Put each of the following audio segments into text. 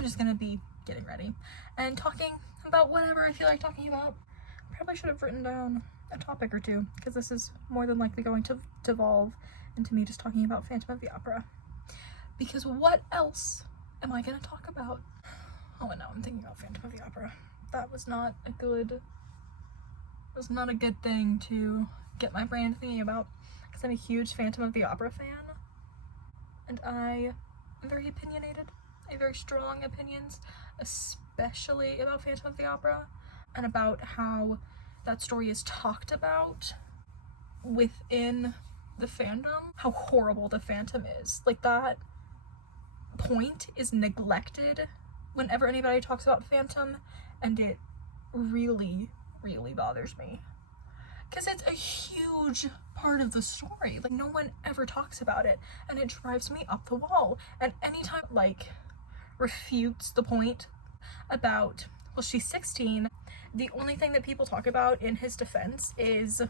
I'm just gonna be getting ready and talking about whatever I feel like talking about. Probably should have written down a topic or two, because this is more than likely going to devolve into me just talking about Phantom of the Opera. Because what else am I gonna talk about? Oh, and now I'm thinking about Phantom of the Opera. That was not a good thing to get my brain thinking about, because I'm a huge Phantom of the Opera fan, and I am very opinionated. I have very strong opinions, especially about Phantom of the Opera, and about how that story is talked about within the fandom, how horrible the Phantom is. Like, that point is neglected whenever anybody talks about Phantom, and it really, really bothers me. Because it's a huge part of the story. Like, no one ever talks about it, and it drives me up the wall. And anytime, like, refutes the point about, well, she's 16, the only thing that people talk about in his defense is,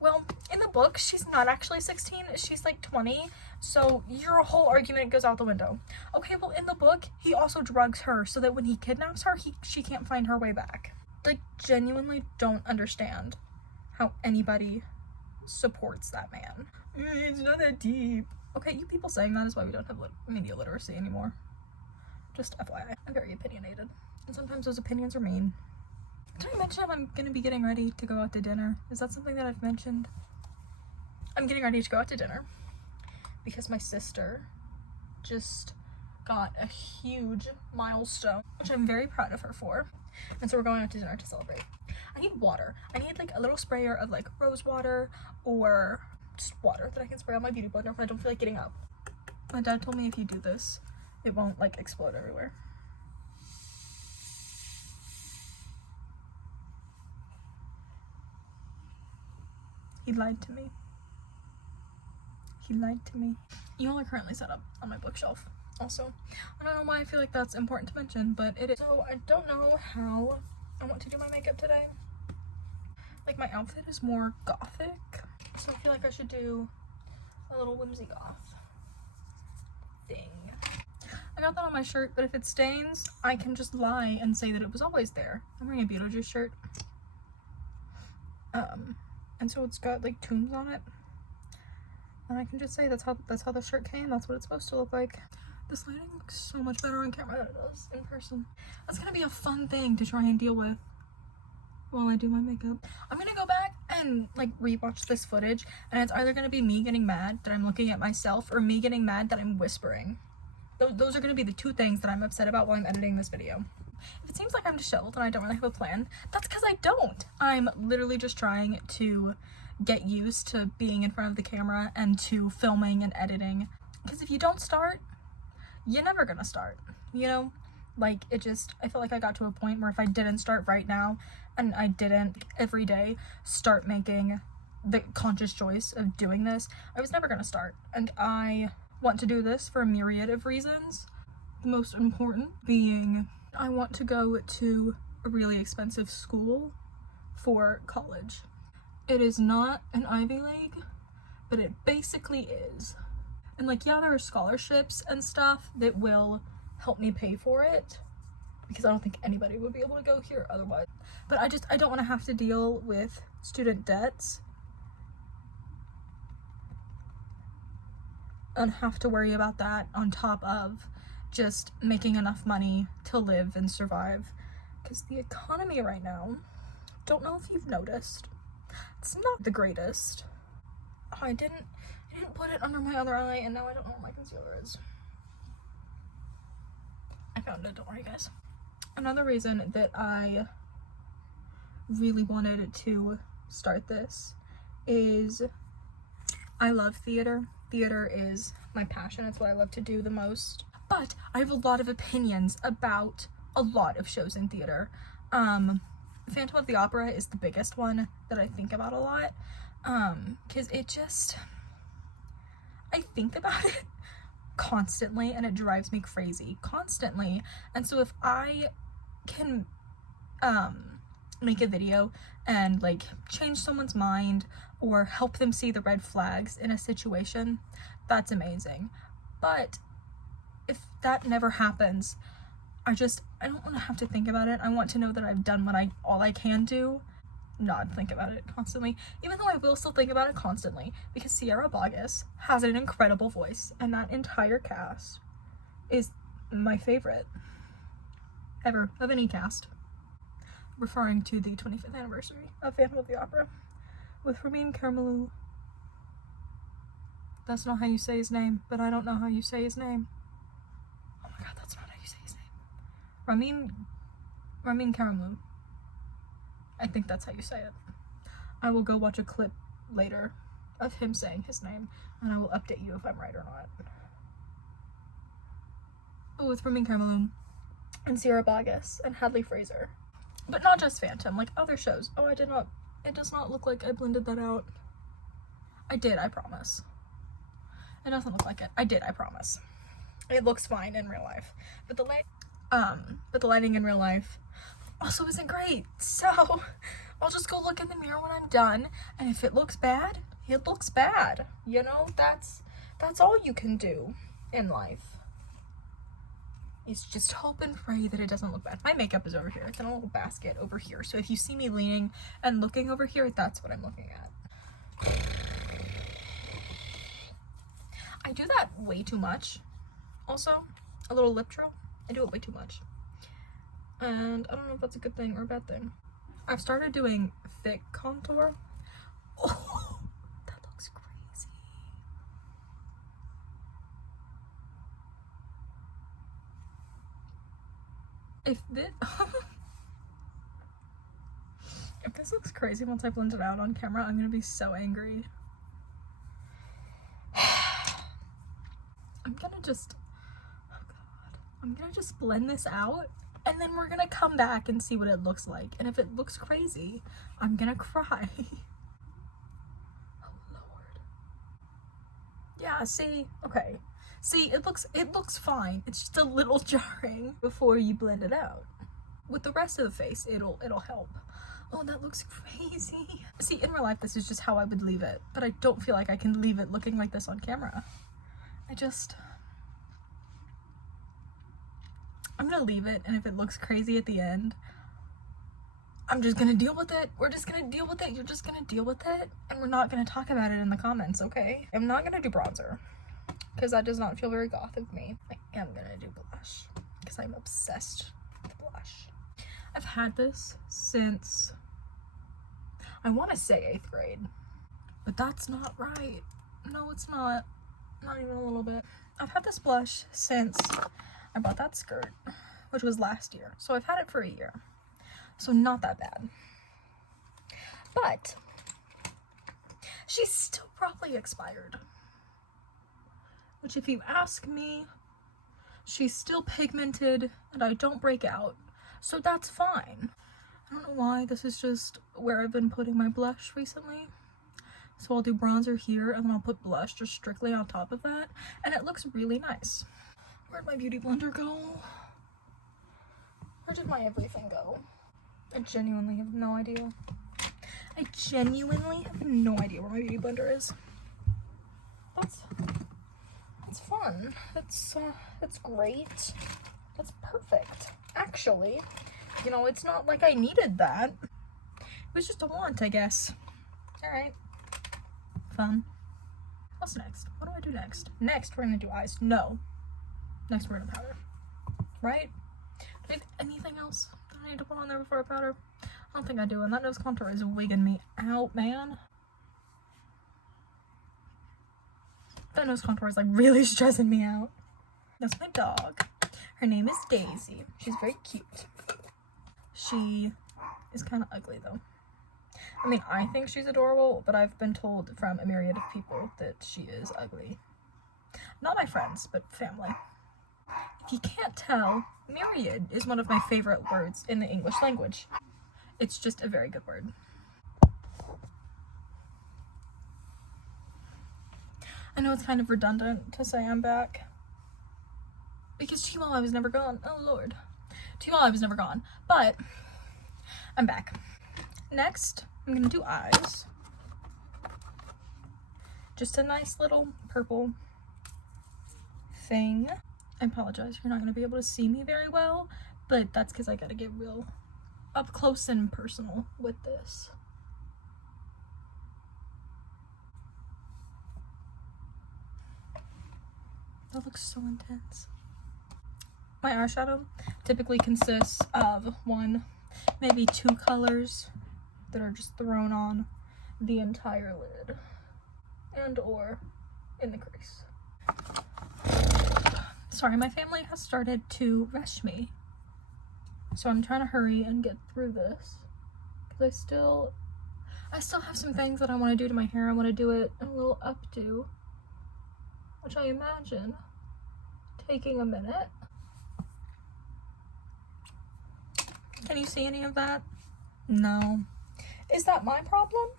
well, in the book, she's not actually 16, she's like 20, so your whole argument goes out the window. Okay, well, in the book, he also drugs her so that when he kidnaps her, she can't find her way back. Like, genuinely don't understand how anybody supports that man. It's not that deep. Okay, you people saying that is why we don't have media literacy anymore. Just FYI, I'm very opinionated, and sometimes those opinions are mean. Did I mention I'm gonna be getting ready to go out to dinner? Is that something that I've mentioned? I'm getting ready to go out to dinner because my sister just got a huge milestone, which I'm very proud of her for. And so we're going out to dinner to celebrate. I need water. I need like a little sprayer of like rose water, or just water that I can spray on my beauty blender when I don't feel like getting up. My dad told me if you do this, it won't like explode everywhere. He lied to me. He lied to me. You all are currently set up on my bookshelf. Also, I don't know why I feel like that's important to mention, but it is. So I don't know how I want to do my makeup today. Like, my outfit is more gothic, so I feel like I should do a little whimsy goth thing. I got that on my shirt, but if it stains, I can just lie and say that it was always there. I'm wearing a Beetlejuice shirt. And so it's got like tunes on it. And I can just say that's how the shirt came. That's what it's supposed to look like. This lighting looks so much better on camera than it does in person. That's gonna be a fun thing to try and deal with while I do my makeup. I'm gonna go back and like rewatch this footage, and it's either gonna be me getting mad that I'm looking at myself, or me getting mad that I'm whispering. Those are gonna be the two things that I'm upset about while I'm editing this video. If it seems like I'm disheveled and I don't really have a plan, that's because I don't. I'm literally just trying to get used to being in front of the camera and to filming and editing. Because if you don't start, you're never gonna start, you know? Like, I felt like I got to a point where if I didn't start right now, and I didn't every day start making the conscious choice of doing this, I was never gonna start. And I want to do this for a myriad of reasons. The most important being, I want to go to a really expensive school for college. It is not an Ivy League, but it basically is. And like, yeah, there are scholarships and stuff that will help me pay for it, because I don't think anybody would be able to go here otherwise. But I don't want to have to deal with student debts and have to worry about that on top of just making enough money to live and survive. Because the economy right now, don't know if you've noticed, it's not the greatest. Oh, I didn't put it under my other eye, and now I don't know what my concealer is. I found it, don't worry guys. Another reason that I really wanted to start this is I love theater. Theater is my passion. It's what I love to do the most. But I have a lot of opinions about a lot of shows in theater. Phantom of the Opera is the biggest one that I think about a lot. Because I think about it constantly, and it drives me crazy constantly. And so if I can make a video and like change someone's mind or help them see the red flags in a situation, that's amazing. But if that never happens, I don't want to have to think about it. I want to know that I've done all I can do, not think about it constantly, even though I will still think about it constantly, because Sierra Boggess has an incredible voice, and that entire cast is my favorite ever of any cast. Referring to the 25th anniversary of Phantom of the Opera with Ramin Karimloo. That's not how you say his name, but I don't know how you say his name. Oh my god, that's not how you say his name. Ramin Karimloo. I think that's how you say it. I will go watch a clip later of him saying his name, and I will update you if I'm right or not. Oh, with Ramin Karimloo and Sierra Boggess and Hadley Fraser. But not just Phantom, like other shows. Oh, it does not look like I blended that out. I did, I promise. It doesn't look like it. I did, I promise. It looks fine in real life. But the lighting in real life also isn't great. So I'll just go look in the mirror when I'm done, and if it looks bad, it looks bad. You know, that's all you can do in life. Is just hope and pray that it doesn't look bad. My makeup is over here. It's in a little basket over here. So if you see me leaning and looking over here, that's what I'm looking at. I do that way too much. Also, a little lip trill. I do it way too much. And I don't know if that's a good thing or a bad thing. I've started doing thick contour. Oh, that looks crazy. If this looks crazy once I blend it out on camera, I'm gonna be so angry. I'm gonna just blend this out, and then we're gonna come back and see what it looks like. And if it looks crazy, I'm gonna cry. Oh Lord. Yeah, see? Okay. See, it looks fine. It's just a little jarring before you blend it out. With the rest of the face, it'll help. Oh, that looks crazy. See, in real life, this is just how I would leave it, but I don't feel like I can leave it looking like this on camera. I'm gonna leave it, and if it looks crazy at the end, I'm just gonna deal with it. We're just gonna deal with it. You're just gonna deal with it, and we're not gonna talk about it in the comments, okay? I'm not gonna do bronzer, because that does not feel very goth of me. I am gonna do blush, because I'm obsessed with blush. I've had this since, I want to say 8th grade, but that's not right. No, it's not. Not even a little bit. I've had this blush since I bought that skirt, which was last year. So I've had it for a year. So not that bad. But she's still probably expired. Which, if you ask me, she's still pigmented and I don't break out. So that's fine. I don't know why. This is just where I've been putting my blush recently. So I'll do bronzer here, and then I'll put blush just strictly on top of that, and it looks really nice. Where'd my beauty blender go? Where did my everything go? I genuinely have no idea. I genuinely have no idea where my beauty blender is. That's fun. That's great. That's perfect. Actually, you know, it's not like I needed that. It was just a want, I guess. All right. Fun. What's next? What do I do next? Next, we're gonna do eyes. No. Next, we're gonna powder. Right? Do I have anything else that I need to put on there before I powder? I don't think I do, and that nose contour is wigging me out, man. That nose contour is like really stressing me out. That's my dog. Her name is Daisy. She's very cute. She is kind of ugly though. I mean, I think she's adorable, but I've been told from a myriad of people that she is ugly. Not my friends, but family. If you can't tell, myriad is one of my favorite words in the English language. It's just a very good word. I know it's kind of redundant to say I'm back, because Chihuahua was never gone. Oh Lord. Chihuahua was never gone, but I'm back. Next, I'm gonna do eyes. Just a nice little purple thing. I apologize, you're not going to be able to see me very well, but that's because I gotta get real up close and personal with this. That looks so intense. My eyeshadow typically consists of one, maybe two colors that are just thrown on the entire lid and or in the crease. Sorry, my family has started to rush me, so I'm trying to hurry and get through this because I still have some things that I want to do to my hair. I want to do it in a little updo, which I imagine taking a minute. Can you see any of that? No. Is that my problem?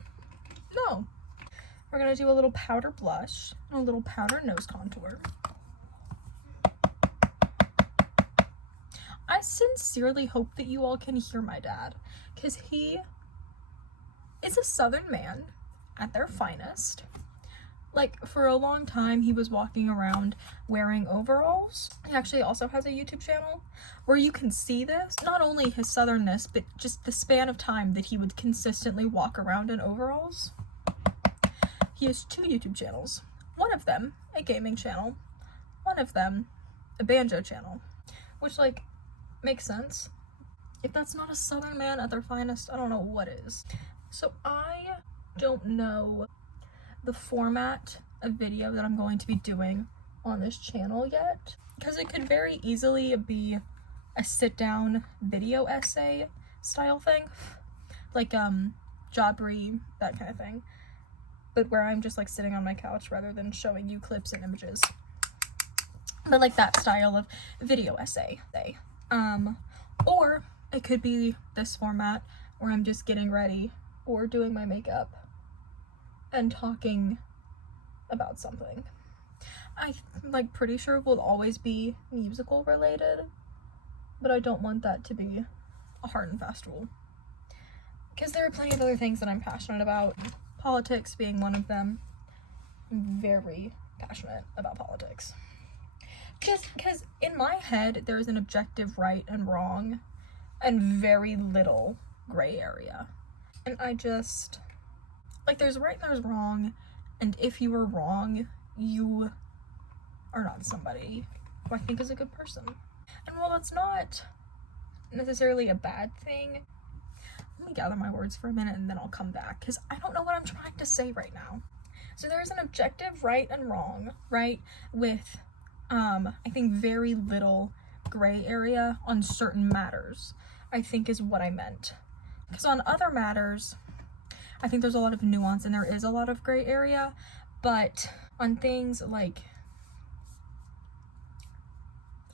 No. We're gonna do a little powder blush and a little powder nose contour. I sincerely hope that you all can hear my dad, because he is a Southern man at their finest. Like, for a long time, he was walking around wearing overalls. He actually also has a YouTube channel where you can see this. Not only his southernness, but just the span of time that he would consistently walk around in overalls. He has 2 YouTube channels. One of them, a gaming channel. One of them, a banjo channel. Which, like, makes sense. If that's not a Southern man at their finest, I don't know what is. So I don't know the format of video that I'm going to be doing on this channel yet, because it could very easily be a sit-down video essay style thing, like Jabri, that kind of thing, but where I'm just like sitting on my couch rather than showing you clips and images, but like that style of video essay. Or it could be this format where I'm just getting ready or doing my makeup and talking about something. I'm like pretty sure it will always be musical related, but I don't want that to be a hard and fast rule, because there are plenty of other things that I'm passionate about, politics being one of them. I'm very passionate about politics, just because in my head there is an objective right and wrong and very little gray area, and I just like, there's right and there's wrong, and if you are wrong, you are not somebody who I think is a good person. And while that's not necessarily a bad thing, let me gather my words for a minute and then I'll come back, because I don't know what I'm trying to say right now. So there's an objective right and wrong, right, with I think very little gray area on certain matters, I think is what I meant. Because on other matters, I think there's a lot of nuance and there is a lot of gray area, but on things like,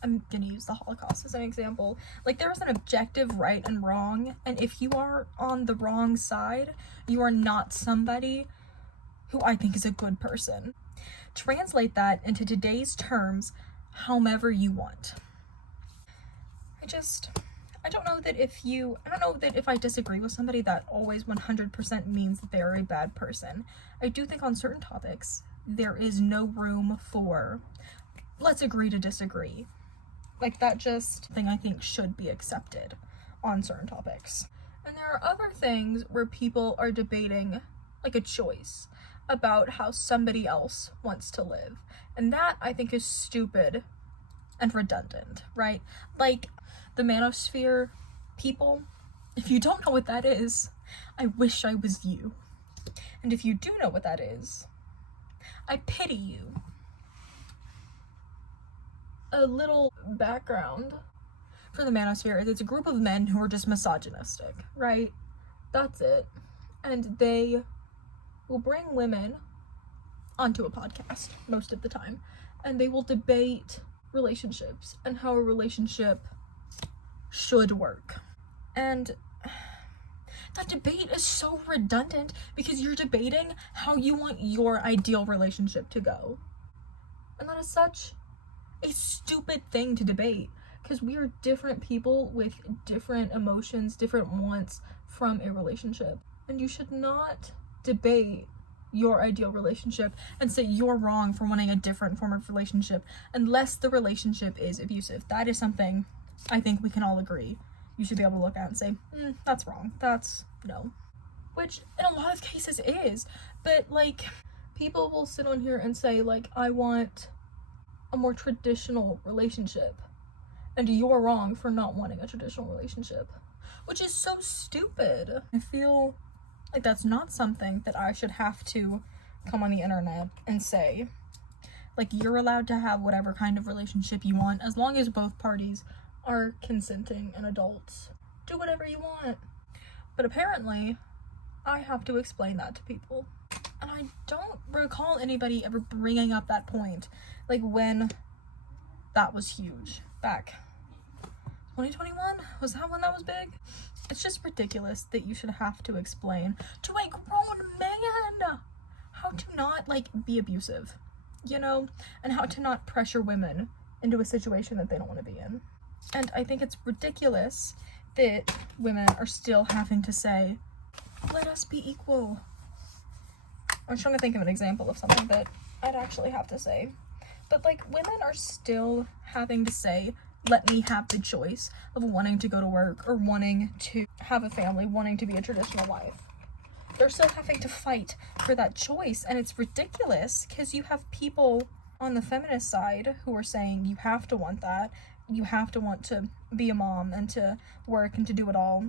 I'm gonna use the Holocaust as an example, like there is an objective right and wrong, and if you are on the wrong side, you are not somebody who I think is a good person. Translate that into today's terms however you want. I don't know that if I disagree with somebody, that always 100% means that they're a bad person. I do think on certain topics, there is no room for, let's agree to disagree. Like, that just thing I think should be accepted on certain topics. And there are other things where people are debating, like, a choice about how somebody else wants to live. And that, I think, is stupid and redundant, right? Like, the manosphere people, if you don't know what that is, I wish I was you. And if you do know what that is, I pity you. A little background for the manosphere is it's a group of men who are just misogynistic, right? That's it. And they will bring women onto a podcast most of the time, and they will debate relationships and how a relationship should work. And that debate is so redundant because you're debating how you want your ideal relationship to go. And that is such a stupid thing to debate, because we are different people with different emotions, different wants from a relationship. And you should not debate your ideal relationship and say you're wrong for wanting a different form of relationship unless the relationship is abusive. That is something I think we can all agree you should be able to look at and say, that's wrong, that's no. Which in a lot of cases is, but like, people will sit on here and say like, I want a more traditional relationship, and you're wrong for not wanting a traditional relationship, which is so stupid. I feel like that's not something that I should have to come on the internet and say. Like, you're allowed to have whatever kind of relationship you want as long as both parties are consenting and adults. Do whatever you want. But apparently, I have to explain that to people. And I don't recall anybody ever bringing up that point, like when that was huge. Back 2021? Was that when that was big? It's just ridiculous that you should have to explain to a grown man how to not, like, be abusive, you know? And how to not pressure women into a situation that they don't want to be in. And I think it's ridiculous that women are still having to say, let us be equal. I'm trying to think of an example of something that I'd actually have to say. But, like, women are still having to say, let me have the choice of wanting to go to work or wanting to have a family, wanting to be a traditional wife. They're still having to fight for that choice, and it's ridiculous because you have people on the feminist side who are saying you have to want that, you have to want to be a mom and to work and to do it all.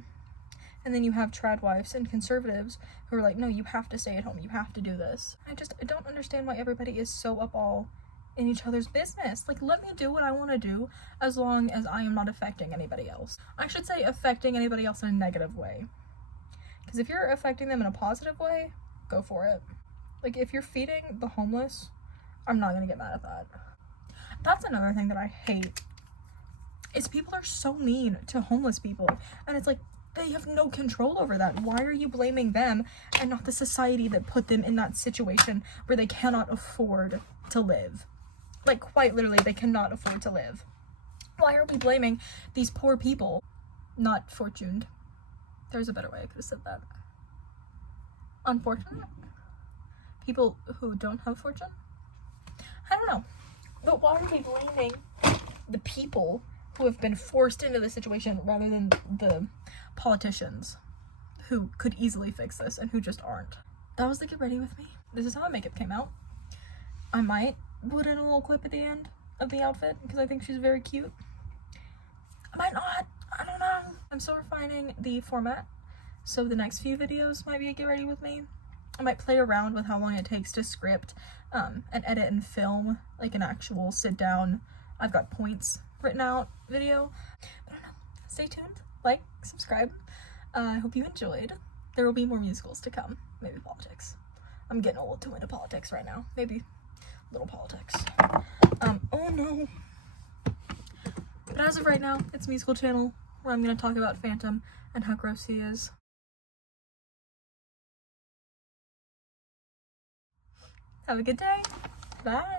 And then you have trad wives and conservatives who are like, no, you have to stay at home, you have to do this. I don't understand why everybody is so up all in each other's business. Like, let me do what I want to do as long as I am not affecting anybody else. I should say affecting anybody else in a negative way. Because if you're affecting them in a positive way, go for it. Like, if you're feeding the homeless, I'm not gonna get mad at that. That's another thing that I hate, is people are so mean to homeless people. And it's like, they have no control over that. Why are you blaming them and not the society that put them in that situation where they cannot afford to live? Like, quite literally, they cannot afford to live. Why are we blaming these poor people? Not fortuned. There's a better way I could have said that. Unfortunate? People who don't have fortune? I don't know. But why are we blaming the people who have been forced into this situation rather than the politicians who could easily fix this and who just aren't? That was the get ready with me. This is how my makeup came out. I might put in a little clip at the end of the outfit because I think she's very cute. I might not. I don't know. I'm still refining the format, so the next few videos might be a get ready with me. I might play around with how long it takes to script and edit and film, like an actual sit down, I've got points written out video. But I don't know. Stay tuned. Like, subscribe. I hope you enjoyed. There will be more musicals to come. Maybe politics. I'm getting a little too into politics right now. Maybe little politics. Oh no. But as of right now, it's a musical channel where I'm going to talk about Phantom and how gross he is. Have a good day. Bye.